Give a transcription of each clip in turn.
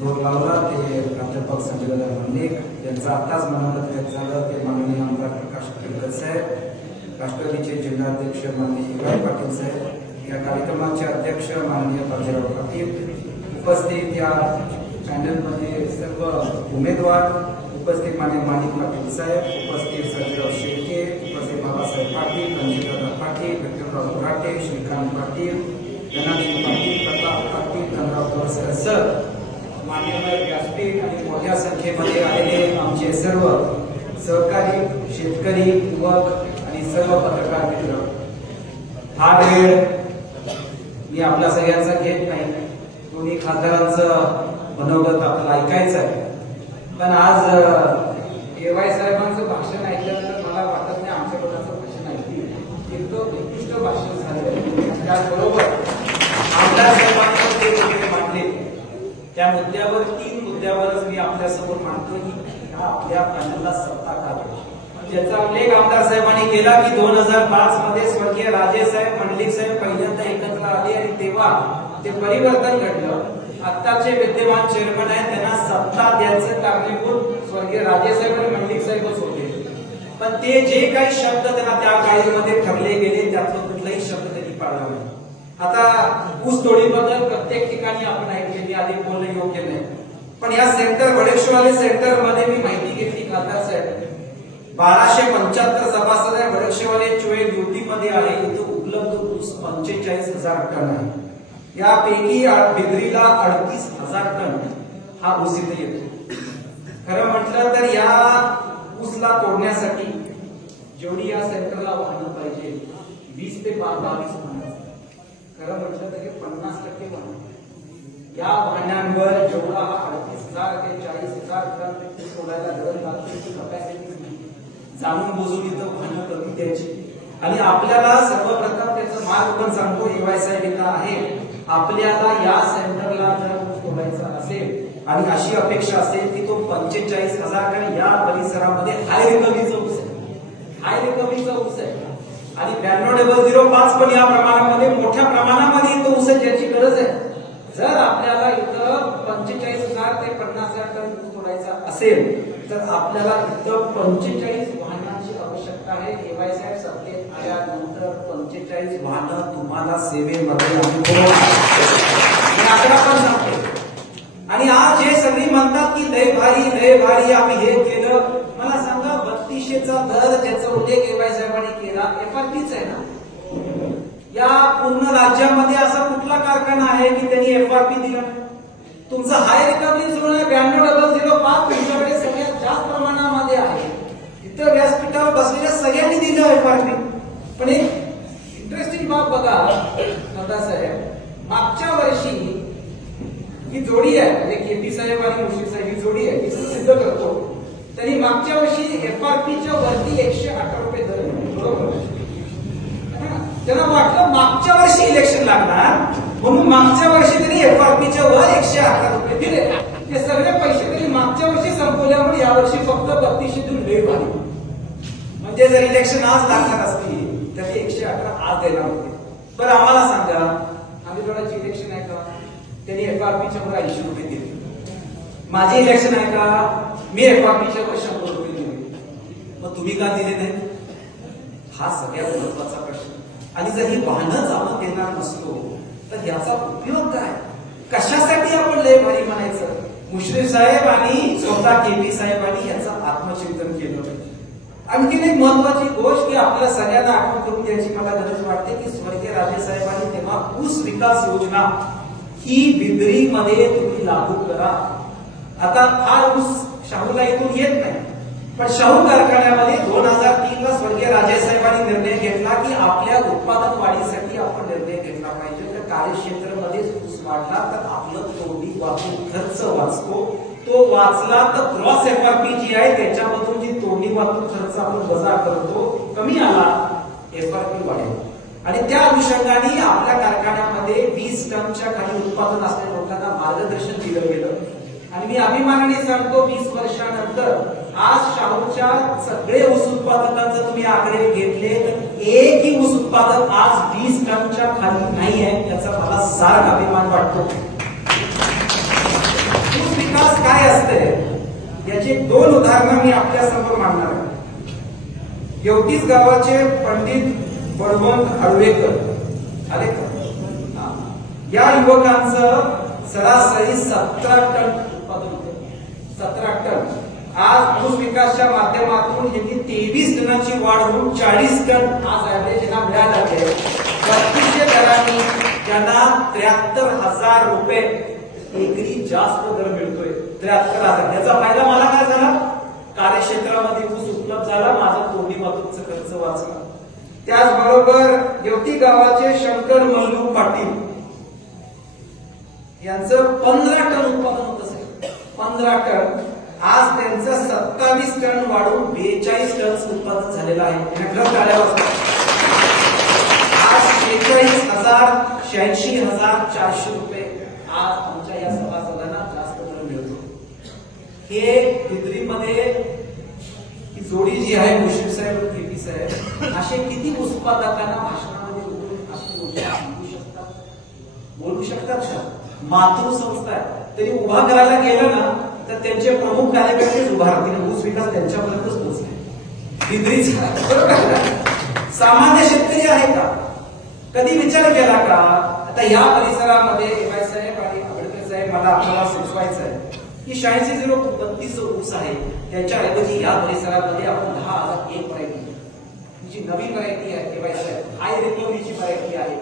जो लावला ते प्राध्यापक संजय मंडिक यांचं आत्ताच मनोगत झालं. ते माननीय आमदार प्रकाश आंबेडकर साहेब राष्ट्रवादीचे जिल्हाध्यक्ष माननीय युवराज पाटील साहेब या कार्यक्रमाचे अध्यक्ष माननीय बाजीराव पाटील उपस्थित या पॅनलमध्ये सर्व उमेदवार उपस्थित माननीय माणिक पाटील साहेब उपस्थित सर्जीराव शेळके उपस्थित बाबासाहेब पाटील रणजितदादा पाटील विक्रमराव मराठे श्रीकांत पाटील धनाजी पाटील प्रताप पाटील धनराव तोरसकर सर मान्यवर व्यासपीठ आणि मोठ्या संख्येमध्ये आलेले आमचे सर्व सहकारी शेतकरी युवक आणि सर्व पत्रकार मित्र. हा वेळ मी आपल्या सगळ्यांचा घेत नाही. कोणी खासदारांचं मनोगत आपल्याला ऐकायचं आहे. पण आज केवाय साहेबांचं भाषण ऐकल्यानंतर मला वाटत नाही आमच्या कोणाचं भाषण ऐकली एकदम उत्कृष्ट भाषण झालं त्याचबरोबर आपल्या साहेबांचं ते मुद्दे मांडले त्या मुद्द्यावर तीन मुद्द्यावरच मी आपल्यासमोर मांडतो की आपल्या पॅनलला सत्ता का द्यायची. म्हणजे ज्याचा उल्लेख आमदार साहेबांनी केला की दोन हजार पाच मध्ये स्वर्गीय राजे साहेब मंडलिक साहेब पहिल्यांदा एकत्र आले आणि तेव्हा ते परिवर्तन घडलं. आत्ताचे विद्यमान चेअरमन आहेत त्यांना सत्ता द्यायचं कारणीभूत स्वर्गीय राजे साहेब आणि मंडलिक साहेबच होते. पण ते जे काही शब्द त्यांना त्या काळीमध्ये ठरले गेले त्यातलं कुठलाही शब्द त्यांनी पाळला नाही. आता ऊस तोडीबद्दल प्रत्येक ठिकाणी आपण ऐकलेली आधी बोलणं योग्य नाही. पण या सेंटर वडेश्वराले सेंटरमध्ये मी माहिती घेतली खासदार साहेब. बाराशे पंच्याहत्तर सभासद आहे वडक्षेवाले चोळे युतीमध्ये आहे. इथं उपलब्ध ऊस पंचेचाळीस हजार टन आहे. यापैकी आ- बिद्रीला अडतीस हजार टन हा ऊस इथे येतो. खरं म्हटलं तर या ऊसला तोडण्यासाठी जेवढी या सेंटरला वाहनं पाहिजे वीस ते बावीस खरं म्हटलं तर हे पन्नास टक्के वाहन या वाहनांवर जेवढा हा अडतीस हजार ते चाळीस हजार टन ते सोडायला गरज लागते ती कपॅसिटी जाणून बुजून इथं वाहनं कमी द्यायची. आणि आपल्याला सर्वप्रथम त्याचं मार्ग पण सांगतो एवाय साहेब आहे. आपल्याला या सेंटरला जर सोडायचा असेल आणि अशी अपेक्षा असेल की तो पंचेचाळीस हजार कारण या परिसरामध्ये हाय रिकव्हरीचा ऊस आहे. हाय रिकव्हरीचा ऊस आहे. आणि ब्याण्णव डबल झिरो पाच पण या प्रमाणामध्ये मोठ्या प्रमाणामध्ये इथं ऊस ज्याची गरज आहे. जर आपल्याला इथं पंचेचाळीस हजार ते पन्नास हजार टन ऊस तोडायचा असेल तर आपल्याला इथं पंचेचाळीस वाहनांची आवश्यकता आहे. केवाय साहेब सत्तेत आल्यानंतर पंचेचाळीस वाहनं तुम्हाला सेवेमध्ये आकडा पण सांगतो. आणि आज हे सगळी म्हणतात की लय भारी लय भारी आम्ही हे केलं बत्तीसशेचा दर ज्याचा उल्लेख एवाय साहेबांनी केला एफआरपीच आहे ना. या पूर्ण राज्यामध्ये असा कुठला कारखाना आहे की त्यांनी एफआरपी दिला? तुमचा हाय रिकव्हरी झोन आहे ब्याण्णव डबल झिरो पाच तुमच्याकडे सगळ्यात जास्त प्रमाणामध्ये आहे. इथं व्यासपीठावर बसलेल्या सगळ्यांनी दिलं एफआरपी पण एक इंटरेस्टिंग बाब बघा दादासाहेब. मागच्या वर्षी ही जोडी आहे म्हणजे केपी साहेब आणि मुशी साहेब ही जोडी आहे ही सिद्ध करतो. तरी मागच्या वर्षी एफ आर पीच्या वरती एकशे अठरा रुपये दर बरोबर त्यांना वाटलं मागच्या वर्षी इलेक्शन लागणार म्हणून मागच्या वर्षी त्यांनी एफआरपीच्या वर एकशे अठरा रुपये दिले. ते सगळे पैसे त्यांनी मागच्या वर्षी संपवल्यामुळे यावर्षी फक्त बत्तीशीतून वेळ आली म्हणजे जर इलेक्शन आज लागणार असतील तर ते एकशे अठरा आज द्यायला होते. बरं आम्हाला सांगा आंबेजोगाची इलेक्शन आहे का? त्यांनी एफआरपीच्या वर ऐंशी रुपये दिले. माझे इलेक्शन आहे का? मी एफआरपीच्या वर शंभर रुपये दिले मग तुम्ही का दिले नाही? हा सगळ्यात महत्त्वाचा प्रश्न. आणि जर ही वाहनच आपण देणार नसतो तर याचा उपयोग काय? कशासाठी आपण लय भारी म्हणायचं? मुश्रीफ साहेब आणि स्वतः केपी साहेबांनी याचं आत्मचिंतन केलं पाहिजे. आणखीन एक महत्वाची गोष्ट की आपल्या सगळ्यांना आठवण करून द्यायची मला गरज वाटते की स्वर्गीय राजे साहेबांनी तेव्हा ऊस विकास योजना ही बिद्रीमध्ये तुम्ही लागू करा. आता फार ऊस शाहूला इथून येत नाही. पण शाहू कारखान्यामध्ये दोन हजार तीन ला स्वर्गीय राजे साहेबांनी निर्णय घेतला की आपल्या उत्पादन वाढीसाठी आपण निर्णय घेतला पाहिजे. तर कार्यक्षेत्रामध्ये ऊस वाढला तर आपलं तोंडी वाहतूक खर्च वाचतो. तो वाचला तर क्रॉस एफआरपी जी आहे त्याच्यामधून जी तोंडी वाहतूक खर्च आपण वजा करतो कमी आला एफआरपी वाढेल. आणि त्या अनुषंगाने आपल्या कारखान्यामध्ये वीस टनच्या खाली उत्पादन असलेल्या लोकांना मार्गदर्शन दिलं गेलं. आणि मी अभिमानाने सांगतो वीस वर्षानंतर आज शाहूच्या सगळे ऊस उत्पादकांचा तुम्ही आकडे घेतले तर एकही ऊस उत्पादक आज वीस टनच्या खाली नाही आहे याचा मला सार अभिमान वाटतो. ऊस असते? याची दोन उदाहरणं मी आपल्यासमोर मांडणार आहे. येवतीच गावाचे पंडित बळवंत हळवेकर. आले का? या युवकांचं सरासरी सतरा टन सतरा टन. आज ऊस विकासच्या माध्यमातून यांनी तेवीस टनाची वाढ होऊन चाळीस टन आज ऍव्हरेज यांना मिळालं आहे. बत्तीसशे दरांनी त्यांना त्र्याहत्तर हजार रुपये एकरी जास्त दर मिळतोय. त्र्याहत्तर हजार. याचा फायदा मला काय झाला? कार्यक्षेत्रामध्ये ऊस उपलब्ध झाला माझा तोंडी वाहतूकचा खर्च वाचला. त्याचबरोबर येवती गावाचे शंकर मल्लू पाटील यांचं पंधरा टन उत्पादन होत. पंधरा टन. आज त्यांचं सत्तावीस टन वाढून बेचाळीस टन उत्पादन झालेलं आहे. म्हटलं टाळ्या आज शेहेचाळीस हजार शहाऐंशी हजार चारशे रुपये आज आमच्या या सभासदांना जास्त दर मिळतो. हे बिद्रीमध्ये ही जोडी जी आहे मुश्रीफ साहेब के पी साहेब असे किती उत्पादकांना भाषणामध्ये बोलून अशी गोष्टी शकतात? बोलू शकतात का? मातृ आहे. तरी उभा करायला गेलं ना, तर त्यांचे प्रमुख कार्यकर्तेच उभा ऊस विकास त्यांच्यापर्यंतच पोहोचले? सामान्य शेतकरी आहे का? कधी विचार केला का? आता या परिसरामध्ये एवाय साहेब आणि आंबेडकर साहेब मला आपल्याला सुचवायचं आहे की शहाऐंशी झिरो बत्तीस ऊस आहे, त्याच्याऐवजी या परिसरामध्ये आपण दहा हज़ार एक व्हरायटी जी नवीन व्हरायटी आहे एवाय साहेब हाय रिकव्हरीची व्हरायटी आहे.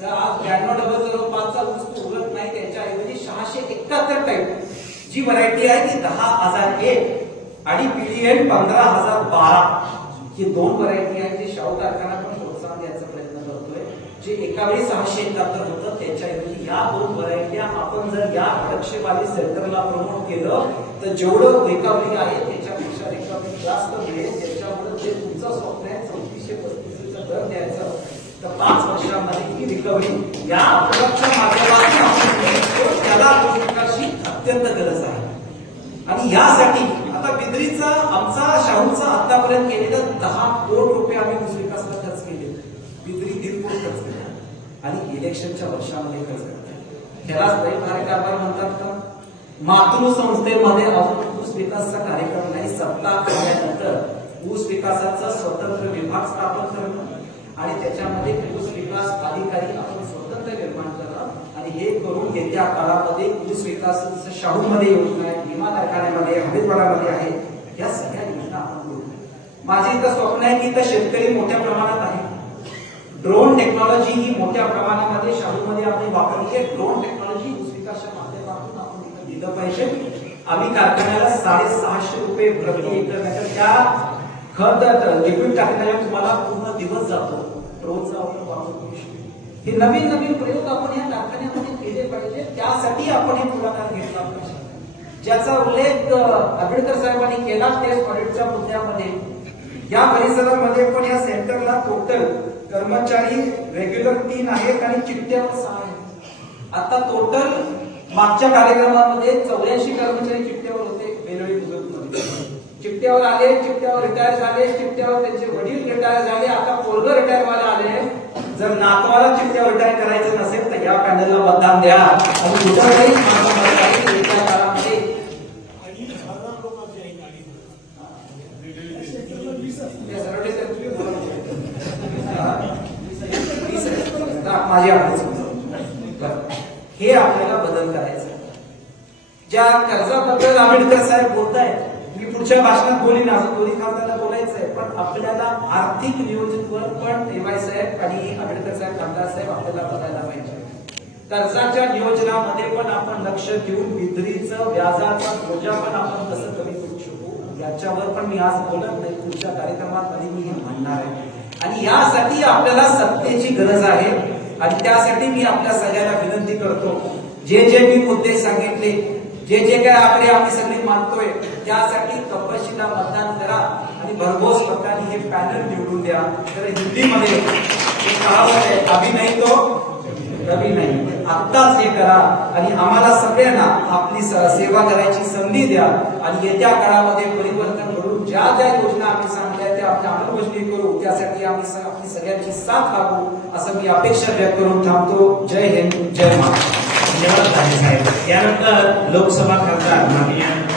जर आज ब्याण्णव डबल झिरो पाचचा ऊस उरत नाही त्याच्याऐवजी सहाशे एकाहत्तर टाईप जी व्हरायटी आहे ती दहा हजार एक आणि पीडीएन पंधरा हजार बारा. ही दोन व्हरायटी आहे जी शाहू कारखाना पण प्रोत्साहन द्यायचा प्रयत्न करतोय. जे एका वेळी सहाशे एकाहत्तर होतं त्याच्याऐवजी या दोन व्हरायट्या आपण जर या प्रक्षेपाली सेंटरला प्रमोट केलं तर जेवढं रिकव्हरी आहे त्याच्यापेक्षा रिकव्हरी जास्त मिळेल त्याच्यामुळे जे तुमचं स्वप्न आहे चौतीसशे पस्तीसचा दर द्यायचं तर पाच वर्षामध्ये ही रिकव्हरी या प्रोडक्टच्या माध्यमातून आपण त्याला अत्यंत गरज आहे. आणि यासाठी आता बिद्रीचा आमचा शाहूचा आतापर्यंत केलेला दहा कोट रुपये आम्ही ऊस खर्च केले? बिद्री दीड कोट खर्च केला. आणि इलेक्शनच्या वर्षामध्ये खर्च केला. त्यालाच दैवधारे कारभार म्हणतात का? मातृसंस्थेमध्ये ऊस विकासचा कार्यक्रम नाही सत्ता आल्यानंतर ऊस विकासाचा स्वतंत्र विभाग स्थापन करणं. आणि त्याच्यामध्ये ऊस विकास अधिकारी आपण स्वतंत्र निर्माण करणं आणि हे करून येत्या काळामध्ये ऊस विकास शाहूमध्ये योजना आहे विमा कारखान्यामध्ये हरिद्वारामध्ये आहे या सगळ्या योजना आपण करू माझे इथं स्वप्न आहे की इथं शेतकरी मोठ्या प्रमाणात आहे ड्रोन टेक्नॉलॉजी ही मोठ्या प्रमाणामध्ये शाहूमध्ये आपण वापरली आहे. ड्रोन टेक्नॉलॉजी ऊस विकासच्या माध्यमातून आपण इथं दिलं पाहिजे. आम्ही कारखान्याला साडेसहाशे रुपये प्रति एकर त्या खत लिक्विड टाकण्याला तुम्हाला पूर्ण दिवस जातो. रोजचा आपण वापर करू शकतो. हे नवीन नवीन प्रयोग आपण या कारखान्यामध्ये केले पाहिजे. त्यासाठी आपण हे पुढाकार घेतला पाहिजे. ज्याचा उल्लेख आंबेडकर साहेबांनी केला तेच ऑडिटच्या मुद्द्यामध्ये. या परिसरामध्ये पण या सेंटरला टोटल कर्मचारी रेग्युलर तीन आहेत आणि चिठ्ठ्यावर सहा आहेत. आता टोटल मागच्या कार्यक्रमामध्ये चौऱ्याऐंशी कर्मचारी चिठ्ठ्यावर होते वेरळी चिपट्यावर आले चिपट्यावर रिटायर झाले चिपट्यावर त्यांचे वडील रिटायर झाले आता पोरग रिटायर व्हायला आले. जर नातवाला चिपट्यावर रिटायर करायचं नसेल तर या पॅनलला मतदान द्या. आणि कुठं तुम्ही माझी हे आपल्याला बदल करायचा ज्या कर्जाबद्दल आंबेडकर साहेब बोलतायत मी पुढच्या भाषणात बोलीन असं दोन्ही खासदारला बोलायचं आहे पण आपल्याला आर्थिक नियोजनवर पण एवाय साहेब आणि आंबेडकर साहेब खासदार साहेब आपल्याला बघायला पाहिजे. कर्जाच्या नियोजनामध्ये पण आपण लक्ष देऊन विधरीचं व्याजाचा बोजा पण आपण कसं कमी करू शकू याच्यावर पण मी आज बोलत नाही. पुढच्या कार्यक्रमामध्ये मी हे म्हणणार आहे. आणि यासाठी आपल्याला सत्तेची गरज आहे. आणि त्यासाठी मी आपल्या सगळ्यांना विनंती करतो. जे जे मी मुद्दे सांगितले जे जे काय आकडे आम्ही सगळे मानतोय त्यासाठी तपशीला मतदान करा आणि भरघोस लोकांनी हे पॅनल निवडून द्या. तर हिंदीमध्ये एक अभि नाही तो रवी नाही. आत्ताच हे करा आणि आम्हाला सगळ्यांना आपली सेवा करायची संधी द्या आणि येत्या काळामध्ये परिवर्तन करून ज्या ज्या योजना आम्ही सांगल्या त्या आपल्या अंमलबजावणी करू. त्यासाठी आम्ही आपली सगळ्यांची साथ लागू असं मी अपेक्षा व्यक्त करून थांबतो. जय हिंद जय महाराष्ट्र. धन्यवाद साहेब. यानंतर लोकसभा खासदार माननीय